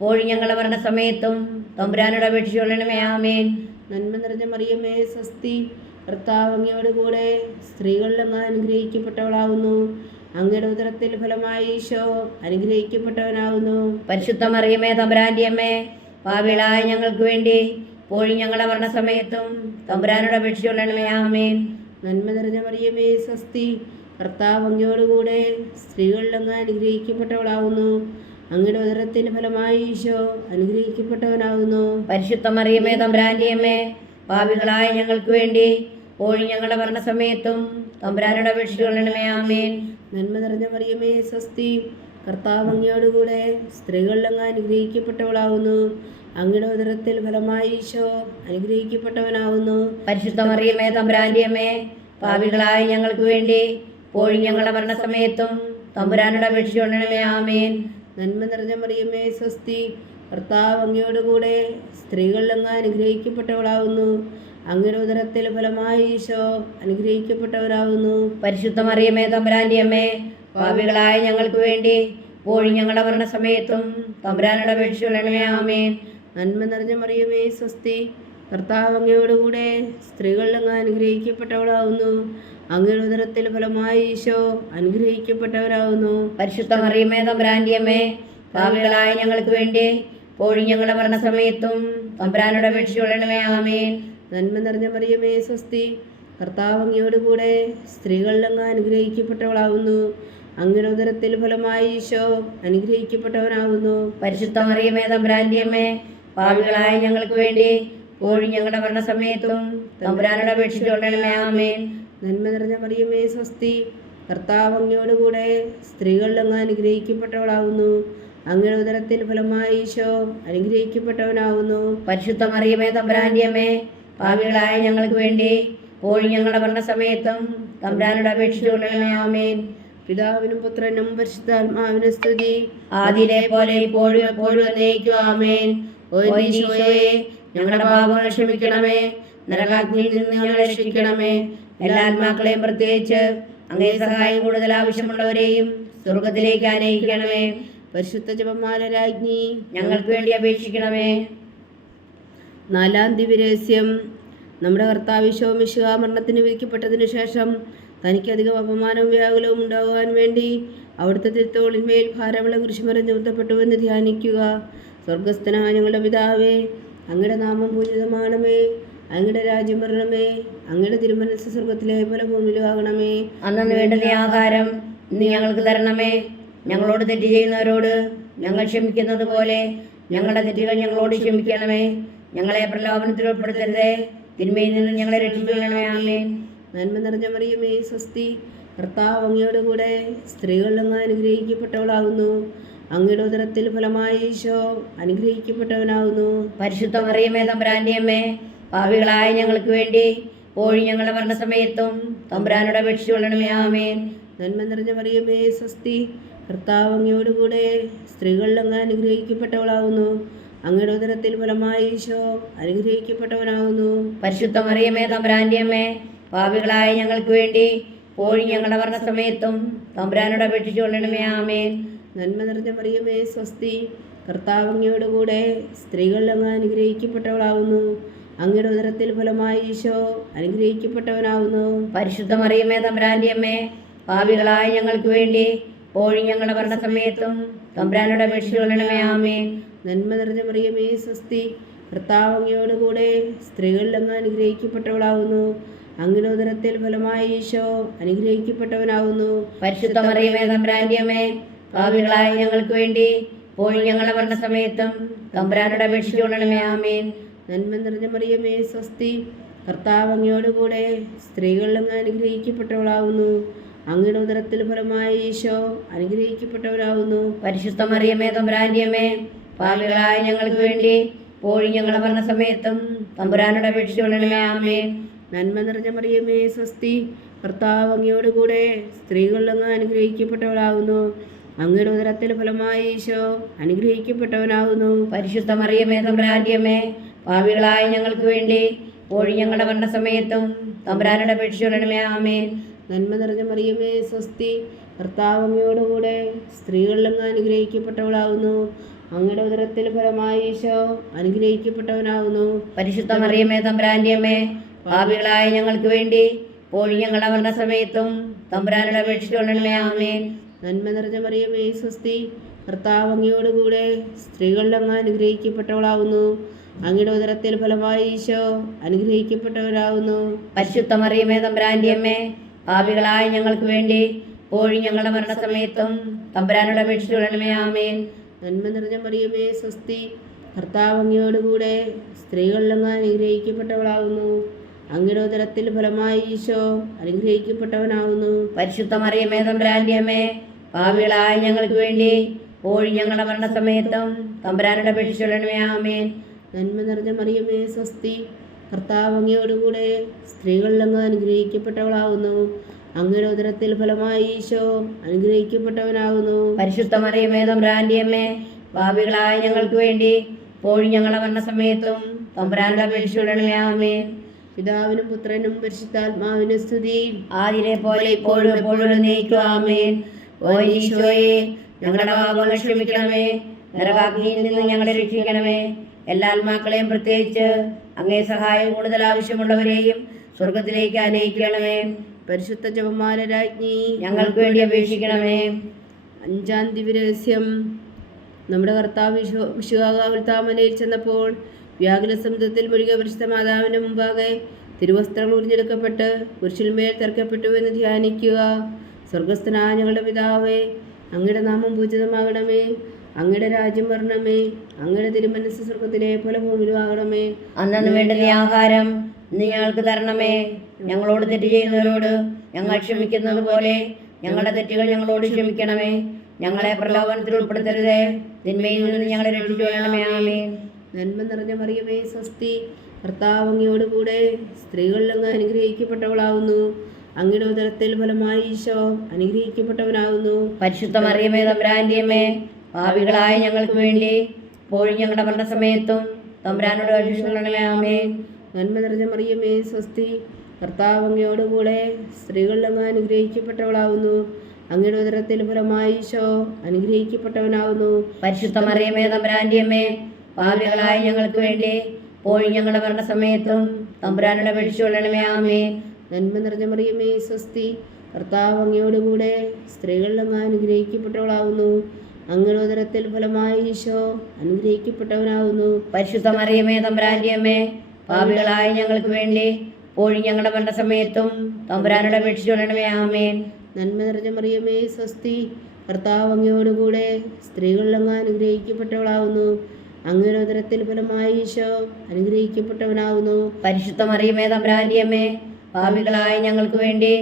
കോഴി ഞങ്ങളുടെ മരണസമയത്തും തമ്പുരാനോട് അപേക്ഷിച്ചുകൊള്ളണമേ ആമേൻ. നന്മ നിറഞ്ഞ മറിയമേ സ്വസ്തി. കർത്താവ് അങ്ങയോടുകൂടെ സ്ത്രീകളിൽ അങ്ങ് അനുഗ്രഹിക്കപ്പെട്ടവളാകുന്നു അങ്ങയുടെ ഉദരത്തിൽ ഫലമായി ഈശോ അനുഗ്രഹിക്കപ്പെട്ടവനാകുന്നു. പരിശുദ്ധ മറിയമേ തമ്പുരാന്റിയമ്മേ പാവിളായ ഞങ്ങൾക്ക് വേണ്ടി പോയി ഞങ്ങളുടെ മരണസമയത്തും തമ്പുരാനോട് അപേക്ഷിച്ചുകൊള്ളണമേ ആമേൻ. നന്മ നിറഞ്ഞ മറിയമേ സ്വസ്തി കർത്താവ് അങ്ങയോടുകൂടെ സ്ത്രീകളിൽ അങ്ങ് അനുഗ്രഹിക്കപ്പെട്ടവളാകുന്നു അങ്ങയുടെ ഉദരത്തിന്റെ ഫലമായി ഈശോ അനുഗ്രഹിക്കപ്പെട്ടവനാകുന്നു പരിശുദ്ധ മറിയമേ തമ്പുരാന്റിയമ്മേ പാവികളായ ഞങ്ങൾക്ക് വേണ്ടി ഞങ്ങളുടെ മരണസമയത്തും തമ്പുരാനോട് അപേക്ഷിച്ചുകൊള്ളണമേ ആമേൻ. നന്മ നിറഞ്ഞ മറിയമേ സ്വസ്തി. കർത്താവ് അങ്ങയോടുകൂടെ സ്ത്രീകളിൽ അങ്ങ് അനുഗ്രഹിക്കപ്പെട്ടവളാകുന്നു അങ്ങയുടെ ഉദരത്തിൽ ഫലമായി ഈശോ അനുഗ്രഹിക്കപ്പെട്ടവനാവുന്നു. പരിശുദ്ധ മറിയമേ തമ്പുരാന്റിയമ്മേ പാപികളായ ഞങ്ങൾക്ക് വേണ്ടി കോഴി ഞങ്ങളുടെ മരണസമയത്തും തമ്പുരാനോട് അപേക്ഷിച്ചുകൊള്ളണമേ ആമേൻ. നന്മ നിറഞ്ഞ മറിയമേ സ്വസ്തി. കർത്താവ് അങ്ങയോടുകൂടെ സ്ത്രീകളിൽ അങ്ങ് അനുഗ്രഹിക്കപ്പെട്ടവളാകുന്നു അങ്ങയുടെ ഉദരത്തിൽ ഫലമായി ഈശോ അനുഗ്രഹിക്കപ്പെട്ടവരാകുന്നു. പരിശുദ്ധ മറിയമേ തമ്പുരാന്റിയമ്മേ പാപികളായ ഞങ്ങൾക്ക് വേണ്ടി കോഴി ഞങ്ങളുടെ മരണസമയത്തും തമ്പുരാനുടെ അപേക്ഷിച്ചുകൊള്ളണമേ ആമേൻ. നന്മ നിറഞ്ഞ മറിയമേ സ്വസ്തി കർത്താവ് അങ്ങയോടുകൂടെ സ്ത്രീകളിൽ അനുഗ്രഹിക്കപ്പെട്ടവളാവുന്നു അങ്ങയുടെ ഉദരത്തിൽ ഫലമായി ഈശോ അനുഗ്രഹിക്കപ്പെട്ടവരാകുന്നു. പരിശുദ്ധ മറിയമേ തമ്പുരാന്റിയമ്മേ ഭാവികളായ ഞങ്ങൾക്ക് വേണ്ടി പോഴി ഞങ്ങളുടെ മരണസമയത്തും തമ്പുരാനുടെ അപേക്ഷിച്ചുകൊള്ളണമേ ആമേൻ. നന്മ നിറഞ്ഞ മറിയമേ സ്വസ്തി. കർത്താവ് അങ്ങയോടുകൂടെ സ്ത്രീകളിലങ്ങ് അനുഗ്രഹിക്കപ്പെട്ടവളാകുന്നു അങ്ങയുടെ ഉദരത്തിൽ ഫലമായി ഈശോ അനുഗ്രഹിക്കപ്പെട്ടവനാകുന്നു പരിശുദ്ധ മറിയമേ തമ്പുരാന്റിയമ്മേ പാവികളായ ഞങ്ങൾക്ക് വേണ്ടി കോഴി ഞങ്ങളുടെ മരണസമയത്തും തമ്പുരാനോട് അപേക്ഷിച്ചുകൊണ്ടേ ആമേൻ. നന്മ നിറഞ്ഞ മറിയമേ സ്വസ്തി. കർത്താവ് അങ്ങയോടുകൂടെ സ്ത്രീകളിലങ്ങ് അനുഗ്രഹിക്കപ്പെട്ടവളാകുന്നു അങ്ങയുടെ ഉദരത്തിൽ ഫലമായി ഈശോ അനുഗ്രഹിക്കപ്പെട്ടവനാകുന്നു പരിശുദ്ധ മറിയമേ തമ്പുരാന്റിയമ്മേ പാപികളായ ഞങ്ങൾക്ക് വേണ്ടി കോഴി ഞങ്ങളുടെ ഭരണസമയത്തും തമ്പുരാനോട് അപേക്ഷിച്ചുകൊള്ളണമേ ആമേൻ. പിതാവിനും പുത്രനും പരിശുദ്ധാത്മാവിനും സ്തുതി. ആദിലെ പോലെ ഇപ്പോഴും എപ്പോഴും എന്നേക്കും ആമേൻ. ഞങ്ങളുടെ പാപങ്ങൾ ക്ഷമിക്കണമേ. നരകാഗ്നിയിൽ നിന്ന് ഞങ്ങളെ രക്ഷിക്കണമേ. എല്ലാ ആത്മാക്കളെയും പ്രത്യേകിച്ച് അങ്ങേ സഹായം കൂടുതൽ ആവശ്യമുള്ളവരെയും സ്വർഗത്തിലേക്ക് ആനയിക്കണമേ. പരിശുദ്ധ ജപമാല രാജ്ഞി ഞങ്ങൾക്ക് വേണ്ടി അപേക്ഷിക്കണമേ. നാലാം ദിവ്യരഹസ്യം നമ്മുടെ കർത്താവിശോ മിശുക മരണത്തിന് വിധിക്കപ്പെട്ടതിന് ശേഷം തനിക്കധികം അപമാനവും വ്യാകുലവും ഉണ്ടാകുവാൻ വേണ്ടി അവിടുത്തെ തിരുത്തോളിന്മേൽ ഭാരമുള്ള കുരിശുമരം ചുമത്തപ്പെട്ടുവെന്ന് ധ്യാനിക്കുക. സ്വർഗസ്ഥനായ ഞങ്ങളുടെ പിതാവേ അങ്ങയുടെ നാമം പൂജിതമാണമേ. അങ്ങയുടെ രാജ്യം വരണമേ. അങ്ങയുടെ തിരുമനസ് സ്വർഗത്തിലെ പോലെ ഭൂമിയിലാകണമേ അന്നു നീ ആഹാരം നീ ഞങ്ങൾക്ക് തരണമേ. ഞങ്ങളോട് തെറ്റ് ചെയ്യുന്നവരോട് ഞങ്ങൾ ക്ഷമിക്കുന്നത് പോലെ ഞങ്ങളുടെ തെറ്റുകൾ ഞങ്ങളോട് ക്ഷമിക്കണമേ. ഞങ്ങളെ പ്രലോഭനത്തിൽ ഉൾപ്പെടുത്തരുതേ. തിന്മയിൽ നിന്ന് ഞങ്ങളെ രക്ഷിക്കണമേ ആമേൻ. നന്മ നിറഞ്ഞ മറിയമേ സ്വസ്തി. കർത്താവ് അങ്ങയുടെ കൂടെ സ്ത്രീകളിൽ അങ്ങ് അനുഗ്രഹിക്കപ്പെട്ടവളാകുന്നു. അങ്ങയുടെ ഉദരത്തിൽ ഫലമായി ഈശോ അനുഗ്രഹിക്കപ്പെട്ടവനാകുന്നു. പരിശുദ്ധ മറിയമേ തമ്പ്രാന്റെയമ്മേ പാവികളായ ഞങ്ങൾക്ക് വേണ്ടി പോഴി ഞങ്ങളുടെ മരണസമയത്തും തമ്പുരാനോട് അപേക്ഷിച്ചു കൊള്ളണമേ. ആമേൻ. നന്മ നിറഞ്ഞ മറിയമേ സ്വസ്തി. കർത്താവ് അങ്ങയോടുകൂടെ സ്ത്രീകളിൽ അങ്ങ് അനുഗ്രഹിക്കപ്പെട്ടവളാകുന്നു. അങ്ങയുടെ ഉദരത്തിൽ ഫലമായി ഈശോ അനുഗ്രഹിക്കപ്പെട്ടവനാകുന്നു. പരിശുദ്ധ മറിയമേ തമ്പുരാന്റെ അമ്മേ പാപികളായ ഞങ്ങൾക്ക് വേണ്ടി പോഴി ഞങ്ങളുടെ മരണസമയത്തും തമ്പുരാനോട് അപേക്ഷിച്ചു കൊള്ളണമേ ആമേൻ. നന്മ നിറഞ്ഞ മറിയമേ സ്വസ്തി. കർത്താവങ്ങയോടുകൂടെ സ്ത്രീകളിൽ അങ്ങ് അനുഗ്രഹിക്കപ്പെട്ടവളാകുന്നു. അങ്ങയുടെ ഉദരത്തിൽ ഫലമായി ഈശോ അനുഗ്രഹിക്കപ്പെട്ടവനാകുന്നു. പരിശുദ്ധ മറിയമേ തമ്പുരാന്റെ അമ്മേ പാപികളായ ഞങ്ങൾക്ക് വേണ്ടി പോഴി ഞങ്ങളുടെ മരണസമയത്തും തമ്പുരാനോട് അപേക്ഷിച്ചു കൊള്ളണമേ ആമേൻ. നന്മ നിറഞ്ഞ മറിയമേ സ്വസ്തി. കർത്താവ് കൂടെ സ്ത്രീകളിൽ അങ്ങ് അനുഗ്രഹിക്കപ്പെട്ടവളാകുന്നു അങ്ങയുടെ ഉദരത്തിൽ ഫലമായി ഈശോ അനുഗ്രഹിക്കപ്പെട്ടവനാകുന്നു പരിശുദ്ധ മറിയമേ തമ്പുരാന്റെ ഭാവികളായി ഞങ്ങൾക്ക് വേണ്ടി പോയി ഞങ്ങളുടെ മരണസമയത്തും തമ്പുരാനോട് അപേക്ഷിച്ചുകൊള്ളണമേ ആമേൻ. നന്മ നിറഞ്ഞ മറിയമേ സ്വസ്തി. കർത്താവ് കൂടെ സ്ത്രീകളിൽ അങ്ങ് അനുഗ്രഹിക്കപ്പെട്ടവളാകുന്നു അങ്ങയുടെ ഉദരത്തിൽ ഫലമായി ഈശോ അനുഗ്രഹിക്കപ്പെട്ടവരാകുന്നു പരിശുദ്ധ മറിയമേ അമ്മേ പാവികളായ ഞങ്ങൾക്ക് വേണ്ടി പോഴി ഞങ്ങളുടെ മരണസമയത്തും തമ്പുരാനോട് അപേക്ഷിച്ചു കൊള്ളണമേ നന്മ നിറഞ്ഞ മറിയമേ സ്വസ്തി. കർത്താവ് അങ്ങയോട് കൂടെ സ്ത്രീകളിൽ അങ്ങ് അനുഗ്രഹിക്കപ്പെട്ടവളാകുന്നു അങ്ങയുടെ ഉദരത്തിൽ ഫലമായി ഈശോ അനുഗ്രഹിക്കപ്പെട്ടവനാകുന്നു. പരിശുദ്ധ മറിയമേ തമ്പുരാന്റെ അമ്മേ പാവികളായ ഞങ്ങൾക്ക് വേണ്ടി പോഴി ഞങ്ങളുടെ മരണസമയത്തും തമ്പുരാനോട് അപേക്ഷിച്ചു കൊള്ളണമേ ആമേൻ. നന്മ നിറഞ്ഞ മറിയമേ സ്വസ്തി. കർത്താവ് അങ്ങയോടുകൂടെ സ്ത്രീകളിലങ്ങ് അനുഗ്രഹിക്കപ്പെട്ടവളാകുന്നു. അങ്ങയുടെ ഉദരത്തിൽ ഫലമായി ഈശോ അനുഗ്രഹിക്കപ്പെട്ടവനാകുന്നു പരിശുദ്ധ മറിയമേ തമ്പുരാന്റെ അമ്മേ പാപികളായ ഞങ്ങൾക്ക് വേണ്ടി പോയി ഞങ്ങൾ അവരുടെ മരണസമയത്തും തമ്പുരാനോട് അപേക്ഷിച്ചുകൊള്ളണമേ ആമേൻ. നന്മ നിറഞ്ഞ മറിയമേ സ്വസ്തി കർത്താവ് കൂടെ സ്ത്രീകളിൽ അങ്ങ് അനുഗ്രഹിക്കപ്പെട്ടവളാകുന്നു അങ്ങയുടെ ഉദരത്തിൽ ഫലമായി ഈശോ അനുഗ്രഹിക്കപ്പെട്ടവരാകുന്നു പരിശുദ്ധ മറിയമേ തമ്പുരാന്റെ അമ്മേ പാപികളായ ഞങ്ങൾക്ക് വേണ്ടി പോഴി ഞങ്ങളുടെ മരണസമയത്തും തമ്പുരാനോട് അപേക്ഷിച്ചു കൊള്ളണമേ ആമേൻ. നന്മ നിറഞ്ഞ മറിയമേ സ്വസ്തി. കർത്താവ് അങ്ങയോട് കൂടെ സ്ത്രീകളിൽ അനുഗ്രഹിക്കപ്പെട്ടവളാകുന്നു. അങ്ങയുടെ ഉദരത്തിൽ ഫലമായി ഈശോ അനുഗ്രഹിക്കപ്പെട്ടവനാകുന്നു. പരിശുദ്ധ മറിയമേ തമ്പുരാന്റെ പാവികളായ ഞങ്ങൾക്ക് വേണ്ടി ഓഴി ഞങ്ങളുടെ മരണസമയത്തും തമ്പുരാനോട് തമ്പരാനുടെ കൊള്ളണമേ ആമേൻ. നന്മ നിറഞ്ഞ മറിയമേ സ്വസ്തി. കർത്താവ് അങ്ങയോട് കൂടെ സ്ത്രീകളിൽ അനുഗ്രഹിക്കപ്പെട്ടവളാകുന്നു. അങ്ങയുടെ ഉദരത്തിൽ ഫലമായി ഈശോ അനുഗ്രഹിക്കപ്പെട്ടവനാകുന്നു. പരിശുദ്ധ മറിയമേ തമ്പുരാന്റെ അമ്മേ പാപികളായ ഞങ്ങൾക്ക് വേണ്ടി പോഴി ഞങ്ങളെ വന്ന സമയത്തും അപേക്ഷിച്ചു അപേക്ഷയുടനെയാമേ പിതാവിനും പുത്രനും പരിശുദ്ധാത്മാവിനും സ്തുതി. ആതിരെ പോലെ ഇപ്പോഴും എപ്പോഴും നീക്കും ആമേൻ. ഓ ഈശോയെ ഞങ്ങളുടെ പാപങ്ങൾ ക്ഷമിക്കണമേ. നരകാഗ്നിയിൽ നിന്ന് ഞങ്ങളെ രക്ഷിക്കണമേ. എല്ലാ ആത്മാക്കളെയും പ്രത്യേകിച്ച് അങ്ങേ സഹായം കൂടുതൽ ആവശ്യമുള്ളവരെയും സ്വർഗത്തിലേക്ക് അനയിക്കണമേ. പരിശുദ്ധ ജപമാല രാജ്ഞി ഞങ്ങൾക്ക് വേണ്ടി അപേക്ഷിക്കണമേ. അഞ്ചാം ദിവ്യരഹസ്യം നമ്മുടെ കർത്താവ് വിശു വിശുകാകാവിൽ താമനയിൽ ചെന്നപ്പോൾ വ്യാകുല സമുദ്രത്തിൽ മുഴുകിയ പരിശുദ്ധ മാതാവിന്റെ മുമ്പാകെ തിരുവസ്ത്രങ്ങൾ ഉറിഞ്ഞെടുക്കപ്പെട്ട് കുരിശിന്മേൽ തെറക്കപ്പെട്ടു എന്ന് ധ്യാനിക്കുക. സ്വർഗസ്ഥനായ ഞങ്ങളുടെ പിതാവേ അങ്ങയുടെ നാമം പൂജിതമാകണമേ. അങ്ങയുടെ രാജ്യം വരണമേ. അങ്ങയുടെ തിരുമനസ് സ്വർഗത്തിലെ പോലെ ഭൂമിയിലുമാകണമേ അന്നു വേണ്ടത് ആഹാരം ഇന്ന് ഞങ്ങൾക്ക് തരണമേ. ഞങ്ങളോട് തെറ്റ് ചെയ്യുന്നവരോട് ഞങ്ങൾ ക്ഷമിക്കുന്നത് പോലെ ഞങ്ങളുടെ തെറ്റുകൾ ഞങ്ങളോട് ക്ഷമിക്കണമേ. ഞങ്ങളെ പ്രലോഭനത്തിൽ ഉൾപ്പെടുത്തരുതേ. തിന്മയിൽ നിന്ന് ഞങ്ങളെ രക്ഷിച്ചു വേണമേ ആമേൻ. നന്മ നിറഞ്ഞ മറിയമേ സ്വസ്തി. ഭർത്താവങ്ങിയോട് കൂടെ സ്ത്രീകളിൽ അങ്ങ് അനുഗ്രഹിക്കപ്പെട്ടവളാകുന്നു അങ്ങയുടെ ഉദരത്തിൽ ഫലമായി ഈശോ അനുഗ്രഹിക്കപ്പെട്ടവനാകുന്നു പരിശുദ്ധ മറിയമേ തമ്പുരാന്റെ അമ്മേ പാപികളായ ഞങ്ങൾക്ക് വേണ്ടി പോഴും ഞങ്ങളുടെ മരണസമയത്തും തമ്പുരാനോട് അപേക്ഷിക്കണമേ ആമേൻ. നന്മ നിറഞ്ഞ മറിയമേ സ്വസ്തി. കർത്താവ് അങ്ങയോടുകൂടെ കൂടെ സ്ത്രീകളിൽ അങ്ങ് അനുഗ്രഹിക്കപ്പെട്ടവളാകുന്നു അങ്ങയുടെ ഉദരത്തിൽ ഫലമായി ഈശോ അനുഗ്രഹിക്കപ്പെട്ടവനാകുന്നു പരിശുദ്ധ മറിയമേ തമ്പുരാന്റെ അമ്മേ പാപികളായ ഞങ്ങൾക്ക് വേണ്ടി പോയി ഞങ്ങളുടെ മരണസമയത്തും തമ്പുരാനുടെ പേടിച്ചുകൊള്ളണമേ ആമേ നന്മ നിറഞ്ഞ മറിയമേ സ്വസ്തി. കർത്താവ് അങ്ങയോടുകൂടെ സ്ത്രീകളിൽ അനുഗ്രഹിക്കപ്പെട്ടവളാവുന്നു. അങ്ങയുടെ ഉദരത്തിൽ ഫലമായി ഈശോ അനുഗ്രഹിക്കപ്പെട്ടവനാകുന്നു പരിശുദ്ധ മറിയമേ അമ്മേ പാപികളായ ഞങ്ങൾക്ക് വേണ്ടി പോഴി ഞങ്ങളുടെ മരണസമയത്തും തമ്പുരാനോട് പേടിച്ചുകൊള്ളണമേ ആമേൻ. നന്മ നിറഞ്ഞ മറിയമേ സ്വസ്തി. കർത്താവ് അങ്ങയോടുകൂടെ സ്ത്രീകളിൽ അങ്ങ് അനുഗ്രഹിക്കപ്പെട്ടവളാകുന്നു അങ്ങയുടെ ഉദരത്തിൽ ഫലമായി ഈശോ അനുഗ്രഹിക്കപ്പെട്ടവനാവുന്നു. പരിശുദ്ധ മറിയമേ തമ്പുരാനിയമ്മേ പാപികളായ ഞങ്ങൾക്ക് വേണ്ടി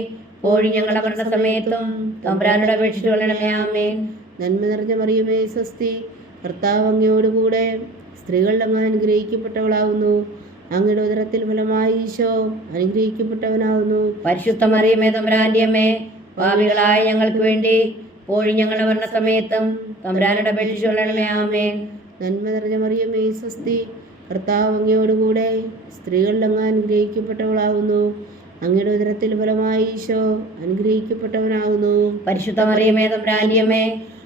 പോഴി ഞങ്ങളുടെ മരണസമയത്തും തമ്പുരാനോട് പേടിച്ചുകൊള്ളണമേ ആമേൻ. നന്മ നിറഞ്ഞ മറിയമേ സ്വസ്തി. കർത്താവ് അങ്ങയോടുകൂടെ സ്ത്രീകളിൽ അങ്ങ് അനുഗ്രഹിക്കപ്പെട്ടവളാകുന്നു അങ്ങയുടെ ഉദരത്തിൽ ഫലമായി ഈശോ അനുഗ്രഹിക്കപ്പെട്ടവനാകുന്നു പരിശുദ്ധമറിയമേ തമ്പ്രാന്റിയമ്മേ തമ്പുരാന്റെ അമ്മേ പാപികളായ ഞങ്ങൾക്ക് വേണ്ടി പോയി ഞങ്ങളുടെ മരണസമയത്തും തമ്പുരാനുടെ പേടിച്ചുകൊള്ളണമേ ആമേ നന്മ നിറഞ്ഞ മറിയമേ സ്വസ്തി. കർത്താവ് അങ്ങയോടുകൂടെ സ്ത്രീകളിൽ അങ്ങ് അനുഗ്രഹിക്കപ്പെട്ടവളാകുന്നു അങ്ങയുടെ ഉദരത്തിൽ ഫലമായി ഈശോ അനുഗ്രഹിക്കപ്പെട്ടവനാകുന്നു പരിശുദ്ധ മറിയമേ ഭാവികളായ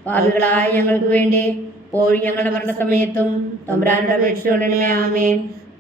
പാപികളായ ഞങ്ങൾക്ക് വേണ്ടി പോയി ഞങ്ങളുടെ മരണസമയത്തും തമ്പ്രാനുടെ പേടിച്ചുകൊള്ളണമേ ആമേൻ.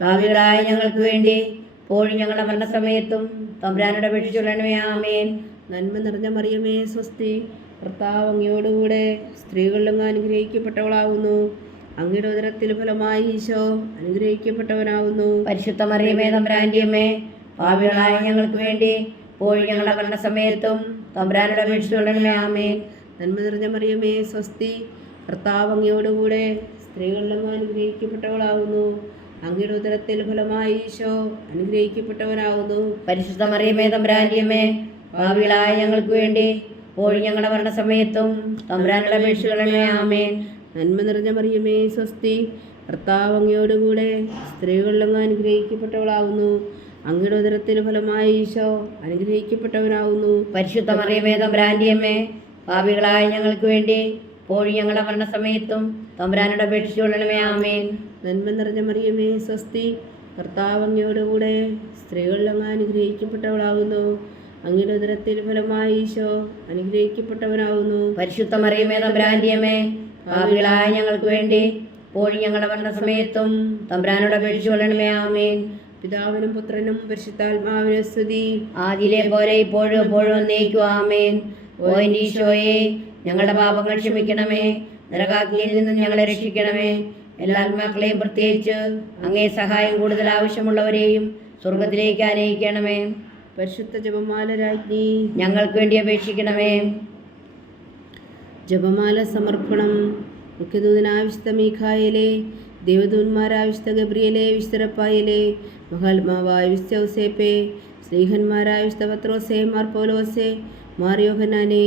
പാപികളായ ഞങ്ങൾക്ക് വേണ്ടി പോഴും ഞങ്ങളുടെ മരണസമയത്തും തമ്പുരാനുടെ പേടിച്ചുകൊള്ളണമേ ആമേൻ. നന്മ നിറഞ്ഞ മറിയമേ സ്വസ്തി. കർത്താവ് അങ്ങയോടുകൂടെ സ്ത്രീകളിലും അനുഗ്രഹിക്കപ്പെട്ടവളാകുന്നു അങ്ങയുടെ ഉദരത്തിൽ ഫലമായി ഈശോ അനുഗ്രഹിക്കപ്പെട്ടവനാകുന്നു പരിശുദ്ധ മറിയമേ തമ്പുരാന്റെ ഭാവികളായ ഞങ്ങൾക്ക് വേണ്ടി പോഴും ഞങ്ങളുടെ മരണസമയത്തും തമ്പുരാനുടെ പേടിച്ചുകൊള്ളണമേ ആമേൻ. നന്മ നിറഞ്ഞ മറിയമേ സ്വസ്തി. കർത്താവ് അങ്ങയോടുകൂടെ സ്ത്രീകളിലും അനുഗ്രഹിക്കപ്പെട്ടവളാകുന്നു അങ്ങയുടെ ഉദരത്തിൽ ഫലമായി ഈശോ അനുഗ്രഹിക്കപ്പെട്ടവനാകുന്നു പരിശുദ്ധ മറിയമേ തമ്പുരാന്റെ അമ്മേ പാപികളായ ഞങ്ങൾക്ക് വേണ്ടി പോയി ഞങ്ങളുടെ മരണസമയത്തും തമ്പ്രാനുള്ള അപേക്ഷകളെ ആമേൻ. നന്മ നിറഞ്ഞ മറിയമേ സ്വസ്തി. കർത്താവ് അങ്ങയോടുകൂടെ സ്ത്രീകളിൽ അങ്ങ് അനുഗ്രഹിക്കപ്പെട്ടവളാകുന്നു അങ്ങയുടെ ഉദരത്തിൽ ഫലമായി ഈശോ അനുഗ്രഹിക്കപ്പെട്ടവനാകുന്നു പരിശുദ്ധ മറിയമേ തമ്പുരാന്റെ ഭാവികളായ ഞങ്ങൾക്ക് വേണ്ടി പോയി ഞങ്ങളുടെ മരണസമയത്തും തമ്പ്രാനോട് അപേക്ഷിച്ചുകൊള്ളണമേ ആമേൻ. നന്മ നിറഞ്ഞ മറിയമേ സ്വസ്തി. കർത്താവ് അങ്ങയോടുകൂടെ സ്ത്രീകളിൽ അങ്ങ് അനുഗ്രഹിക്കപ്പെട്ടവളാകുന്നു. അങ്ങയുടെ ഉദരത്തിൽ ഫലമായി ഈശോ അനുഗ്രഹിക്കപ്പെട്ടവനാകുന്നു. പരിശുദ്ധ മറിയമേ തമ്പ്രാന്റിയമേ പാപികളായ ഞങ്ങൾക്ക് വേണ്ടി പോയി ഞങ്ങളുടെ തമ്പ്രാനോടെ പേടിച്ചു കൊള്ളണമേ ആമേൻ. പിതാവിനും പുത്രനും പരിശുദ്ധാത്മാവിനും സ്തുതി. ആദിലെ പോലെ ഇപ്പോഴും എപ്പോഴും നീക്കു ആമേൻ. ഓ ഈശോയെ ഞങ്ങളുടെ പാപങ്ങൾ ക്ഷമിക്കണമേ. നരകാഗ്നിയിൽ നിന്ന് ഞങ്ങളെ രക്ഷിക്കണമേ. എല്ലാ ആത്മാക്കളെയും പ്രത്യേകിച്ച് അങ്ങേ സഹായം കൂടുതൽ ആവശ്യമുള്ളവരെയും സ്വർഗത്തിലേക്ക് ആനയിക്കണമേ. പരിശുദ്ധ ജപമാല രാജ്ഞി. ഞങ്ങൾക്ക് വേണ്ടി അപേക്ഷിക്കണമേ. ജപമാല സമർപ്പണം. മുഖ്യദൂതനായ വിശുദ്ധ മീഖായലെ ദേവദൂന്മാരായ വിശുദ്ധ ഗബ്രിയലെ വിശുദ്ധരപ്പായലെ മഹാത്മാവായ വിശുദ്ധ ഔസേപ്പെ സ്നേഹന്മാരായ വിശുദ്ധ പത്രോസെ മാർ പോലോസേ മാർ യോഹനാനെ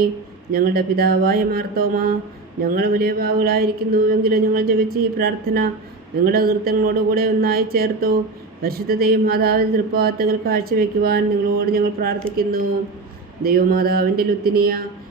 ഞങ്ങളുടെ പിതാവായ മാർത്തോമ ഞങ്ങൾ വലിയ പാവുകളായിരിക്കുന്നുവെങ്കിലും ഞങ്ങൾ ജപിച്ച് ഈ പ്രാർത്ഥന നിങ്ങളുടെ കൃത്യങ്ങളോടുകൂടെ ഒന്നായി ചേർത്തു. പരിശുദ്ധതയും മാതാവിന്റെ തൃപ്പാത്തങ്ങൾ കാഴ്ചവെക്കുവാൻ നിങ്ങളോട് ഞങ്ങൾ പ്രാർത്ഥിക്കുന്നു. ദൈവമാതാവിന്റെ ലുത്തിനിയ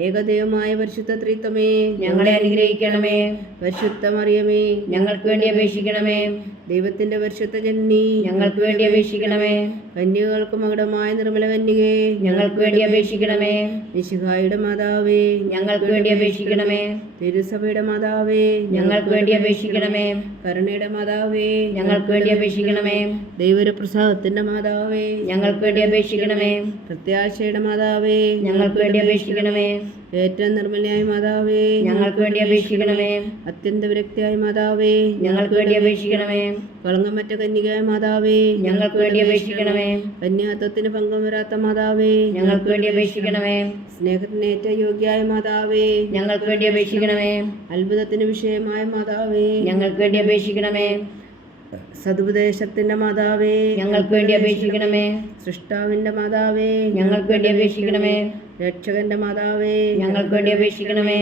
ഏകദൈവമായ പരിശുദ്ധ ത്രിത്വമേ ഞങ്ങളെ അനുഗ്രഹിക്കണമേ. പരിശുദ്ധ മറിയമേ ഞങ്ങൾക്ക് വേണ്ടി അപേക്ഷിക്കണമേ. ദൈവത്തിന്റെ പരിശുദ്ധ ജന്നി ഞങ്ങൾക്ക് വേണ്ടി അപേക്ഷിക്കണമേ. കന്യകൾക്ക് മകുടമായ നിർമ്മല കന്യകേ ഞങ്ങൾക്ക് വേണ്ടി അപേക്ഷിക്കണമേ. നിശിഹായുടെ മാതാവേ ഞങ്ങൾക്ക് വേണ്ടി അപേക്ഷിക്കണമേ. തിരുസഭയുടെ മാതാവേ ഞങ്ങൾക്ക് വേണ്ടി അപേക്ഷിക്കണമേ. കരുണയുടെ മാതാവേ ഞങ്ങൾക്ക് വേണ്ടി അപേക്ഷിക്കണമേ. ദൈവപ്രസാദത്തിന്റെ മാതാവേ ഞങ്ങൾക്ക് വേണ്ടി അപേക്ഷിക്കണമേ. പ്രത്യാശയുടെ മാതാവേ ഞങ്ങൾക്ക് വേണ്ടി അപേക്ഷിക്കണമേ. ഏറ്റവും നിർമ്മലയായ മാതാവേ ഞങ്ങൾക്ക് വേണ്ടി അപേക്ഷിക്കണമേ. അത്യന്ത വിരക്തിയായ മാതാവേ ഞങ്ങൾക്ക് വേണ്ടി അപേക്ഷിക്കണമേ. കളങ്കമറ്റ കന്യകയായ മാതാവേ ഞങ്ങൾക്ക് വേണ്ടി അപേക്ഷിക്കണമേ. കന്യാത്വത്തിന് പങ്കം വരാത്ത മാതാവേ ഞങ്ങൾക്ക് വേണ്ടി അപേക്ഷിക്കണമേ. സ്നേഹത്തിന് ഏറ്റവും യോഗ്യായ മാതാവേ ഞങ്ങൾക്ക് വേണ്ടി അപേക്ഷിക്കണമേ. അത്ഭുതത്തിന് വിഷയമായ മാതാവേ ഞങ്ങൾക്ക് വേണ്ടി അപേക്ഷിക്കണമേ. സതുപദേശത്തിന്റെ മാതാവേ ഞങ്ങൾക്ക് വേണ്ടി അപേക്ഷിക്കണമേ. സൃഷ്ടാവിന്റെ മാതാവേ ഞങ്ങൾക്ക് വേണ്ടി അപേക്ഷിക്കണമേ. രക്ഷകന്റെ മാതാവേ ഞങ്ങൾക്ക് വേണ്ടി അപേക്ഷിക്കണമേ.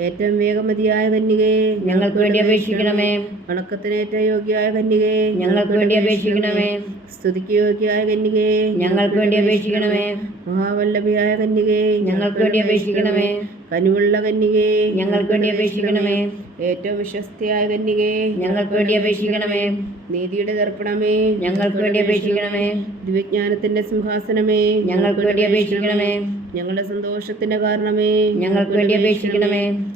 ഏറ്റവും വേഗമതിയായ കന്യകേ ഞങ്ങൾക്ക് വേണ്ടി അപേക്ഷിക്കണമേ. വണക്കത്തിന് ഏറ്റവും യോഗ്യയായ കന്യകേ ഞങ്ങൾക്ക് വേണ്ടി അപേക്ഷിക്കണമേ. സ്തുതിക്ക് യോഗ്യയായ കന്യകേ. ഞങ്ങൾക്ക് വേണ്ടി അപേക്ഷിക്കണമേ. മഹാവല്ലഭയായ കന്യകേ ഞങ്ങൾക്ക് വേണ്ടി അപേക്ഷിക്കണമേ. കനിവുള്ള കന്യകേ ഞങ്ങൾക്ക് വേണ്ടി അപേക്ഷിക്കണമേ. ഏറ്റവും വിശ്വസ്തയായ കന്യകേ ഞങ്ങൾക്ക് വേണ്ടി അപേക്ഷിക്കണമേ. നീതിയുടെ ദർപ്പണമേ. ഞങ്ങൾക്ക് വേണ്ടി അപേക്ഷിക്കണമേ. ദിവ്യജ്ഞാനത്തിന്റെ സിംഹാസനമേ. ഞങ്ങൾക്ക് വേണ്ടി അപേക്ഷിക്കണമേ. ഞങ്ങളുടെ സന്തോഷത്തിന്റെ കാരണമേ. ഞങ്ങൾക്ക് വേണ്ടി അപേക്ഷിക്കണമേ.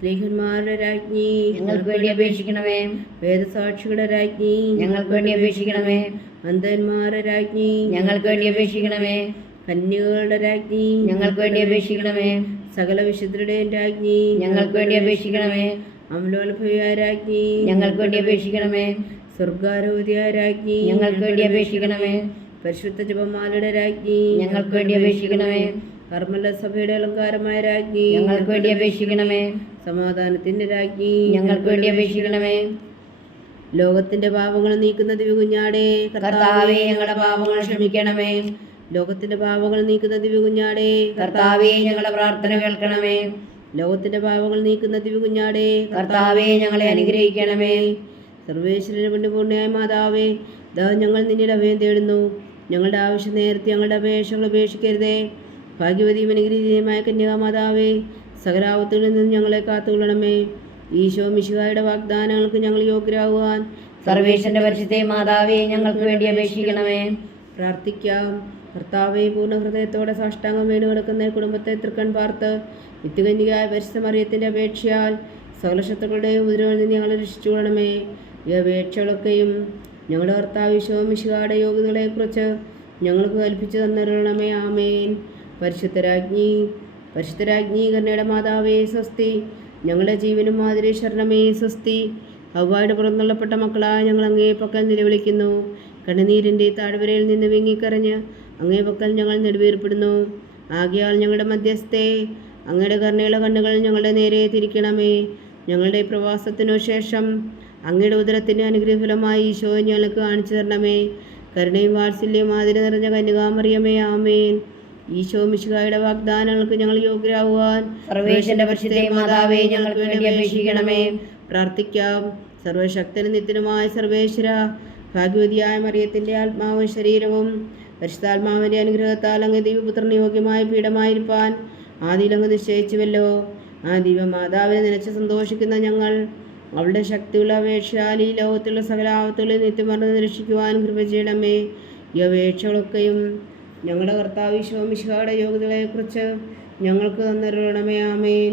സ്ത്രീഹന്മാരുടെ രാജ്ഞി ഞങ്ങൾക്ക് വേണ്ടി അപേക്ഷിക്കണമേ. വേദസാക്ഷികളുടെ രാജ്ഞി ഞങ്ങൾക്ക് വേണ്ടി അപേക്ഷിക്കണമേ. അന്ധന്മാരുടെ രാജ്ഞി ഞങ്ങൾക്ക് വേണ്ടി അപേക്ഷിക്കണമേ. കന്യകളുടെ രാജ്ഞി ഞങ്ങൾക്ക് വേണ്ടി അപേക്ഷിക്കണമേ. സകല വിശുദ്ധരുടെയും രാജ്ഞി ഞങ്ങൾക്ക് വേണ്ടി അപേക്ഷിക്കണമേ. അമലോത്ഭവിയായ രാജ്ഞി ഞങ്ങൾക്ക് വേണ്ടി അപേക്ഷിക്കണമേ. സ്വർഗാരോധിയായ രാജ്ഞി ഞങ്ങൾക്ക് വേണ്ടി അപേക്ഷിക്കണമേ. പരിശുദ്ധ ജപമാലയുടെ രാജ്ഞി ഞങ്ങൾക്ക് വേണ്ടി അപേക്ഷിക്കണമേ. കർമ്മല സഭയുടെ അലങ്കാരമായ രാജ്ഞി ഞങ്ങൾക്ക് വേണ്ടി അപേക്ഷിക്കണമേ. സമാധാനത്തിന്റെ രാജ്ഞി ഞങ്ങൾക്ക് വേണ്ടി അപേക്ഷിക്കണമേ. ലോകത്തിന്റെ പാപങ്ങൾ നീക്കുന്ന കുഞ്ഞാടേ കർത്താവേ ഞങ്ങളുടെ പാപങ്ങൾ ക്ഷമിക്കണമേ. ലോകത്തിന്റെ പാപങ്ങൾ നീക്കുന്ന കുഞ്ഞാടേ കർത്താവേ ഞങ്ങളുടെ പ്രാർത്ഥന കേൾക്കണമേ. ലോകത്തിന്റെ പാപങ്ങൾ നീക്കുന്ന കുഞ്ഞാടേ കർത്താവേ ഞങ്ങളെ അനുഗ്രഹിക്കണമേ. സർവേശ്വരന് പൂർണയായ മാതാവേ ദാ ഞങ്ങൾ നിന്നിൽ അഭയം തേടുന്നു. ഞങ്ങളുടെ ആവശ്യം നേരത്തെ ഞങ്ങളുടെ അപേക്ഷകൾ ഉപേക്ഷിക്കരുതേ. ഭാഗ്യവതിയും അനുഗ്രഹീയമായ കന്യകാമാതാവേ സകലാവത്തുകളിൽ നിന്ന് ഞങ്ങളെ കാത്തുകൊള്ളണമേ. ഈശോ മിശുഹായുടെ വാഗ്ദാനങ്ങൾക്ക് ഞങ്ങൾ യോഗ്യരാകുവാൻ സർവേശന്റെ പരിശുദ്ധ മാതാവേ ഞങ്ങൾക്ക് വേണ്ടി അപേക്ഷിക്കണമേ. പ്രാർത്ഥിക്കാം. കർത്താവെ പൂർണ ഹൃദയത്തോടെ സാഷ്ടാംഗം വീണ് കിടക്കുന്ന കുടുംബത്തെ തൃക്കൺ പാർത്ത് നിത്യകന്യകായ പരിശുദ്ധമറിയത്തിന്റെ അപേക്ഷയാൽ സകലശത്രുക്കളുടെയും ഉദരവിൽ നിന്ന് ഞങ്ങളെ രക്ഷിച്ചുകൊള്ളണമേ ഈ അപേക്ഷകളൊക്കെയും ഞങ്ങളുടെ കർത്താവ് വിശ്വമിശികായുടെ യോഗ്യതകളെക്കുറിച്ച് ഞങ്ങൾക്ക് കൽപ്പിച്ചു തന്നിരണമേ ആമേൻ. പരിശുദ്ധരാജ്ഞി പരിശുദ്ധരാജ്ഞി കരുണയുടെ മാതാവേ സ്വസ്തി. ഞങ്ങളുടെ ജീവനും മാതിരി ശരണമേ സ്വസ്തി. ഹവായുടെ പുറന്നുള്ളപ്പെട്ട മക്കളായ ഞങ്ങൾ അങ്ങേ പക്കൽ നിലവിളിക്കുന്നു. കണ്ണുനീരിന്റെ താഴ്വരയിൽ നിന്ന് വിങ്ങിക്കറിഞ്ഞ് അങ്ങേ പക്കൽ ഞങ്ങൾ നെടുവേർപ്പെടുന്നു. ആകയാൽ ഞങ്ങളുടെ മധ്യസ്ഥേ അങ്ങയുടെ കരുണയുള്ള കണ്ണുകൾ ഞങ്ങളുടെ നേരെ തിരിക്കണമേ. ഞങ്ങളുടെ പ്രവാസത്തിനു ശേഷം അങ്ങയുടെ ഉദരത്തിന് അനുഗ്രഹഫലമായി ഈശോ ഞങ്ങൾക്ക് കാണിച്ചു തരണമേ. കരുണയും വാത്സല്യം ആതിര നിറഞ്ഞ കന്യകാമറിയമേ ആമേൻ. ഈശോ മിശുകായുടെ വാഗ്ദാനങ്ങൾക്ക് ഞങ്ങൾ യോഗ്യരാകുവാൻ സർവേശ്വരന്റെ പരിശുദ്ധ മാതാവേ ഞങ്ങൾക്ക് വേണ്ടി അപേക്ഷിക്കണമേ. പ്രാർത്ഥിക്കാം. സർവശക്തനും നിത്യനുമായ സർവേശ്വര ഭാഗ്യവതിയായ മറിയത്തിന്റെ ആത്മാവും ശരീരവും പരിശുദ്ധാത്മാവിന്റെ അനുഗ്രഹത്താൽ അങ്ങ് ദൈവപുത്രന് യോഗ്യമായ പീഠമായിരിക്കാൻ ആദ്യം അങ്ങ് നിശ്ചയിച്ചുവല്ലോ. ആ ദൈവമാതാവിനെ നനച്ച് സന്തോഷിക്കുന്ന ഞങ്ങൾ അവളുടെ ശക്തിയുള്ള അപേക്ഷയാൽ ഈ ലോകത്തുള്ള സകല ആപത്തുകളെ നിത്യമർന്ന് നിരീക്ഷിക്കുവാൻ കൃപ ചെയ്യണമേ. ഈ അപേക്ഷകളൊക്കെയും ഞങ്ങളുടെ കർത്താവ് ശോമിശയുടെ യോഗ്യതകളെക്കുറിച്ച് ഞങ്ങൾക്ക് തന്നൊരുണമയാമേൻ ആമേൻ.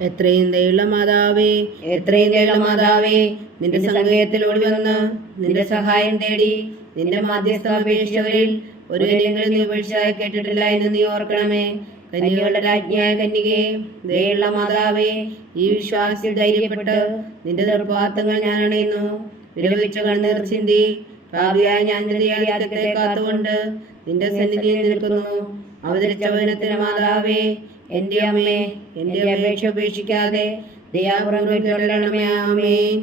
എത്രയും ദയുള്ള മാതാവേ എത്രയും ദയുള്ള മാതാവേ നിന്റെ സങ്കേതത്തിൽ ഓടി വന്ന് നിന്റെ സഹായം തേടി നിന്റെ മാധ്യസ്ഥ അപേക്ഷിച്ചവരിൽ ഒരു കാര്യങ്ങളും നീ ഉപേക്ഷിച്ചായി കേട്ടിട്ടില്ല എന്ന് നീ ഓർക്കണമേ. കന്യകളുടെ രാജ്ഞിയായ കന്യകയെ ദയുള്ള മാതാവേ ഈ വിശ്വാസത്തിൽ ധൈര്യപ്പെട്ട് നിന്റെ നിർഭാത്തങ്ങൾ ഞാൻ അണയുന്നു. വിരമിച്ച കണ്ണീർ ചിന്തി ഭാവിയായ ഞാൻ നിന്റെ കാത്തുകൊണ്ട് നിന്റെ സന്നിധിയിൽ നിൽക്കുന്നു. അവതരിച്ച വചനത്തിന് മാതാവേ എന്റെ അമ്മേ എന്റെ അപേക്ഷ ഉപേക്ഷിക്കാതെ ദയാപുരം കേട്ടുകൊള്ളണമേ. ആമേൻ.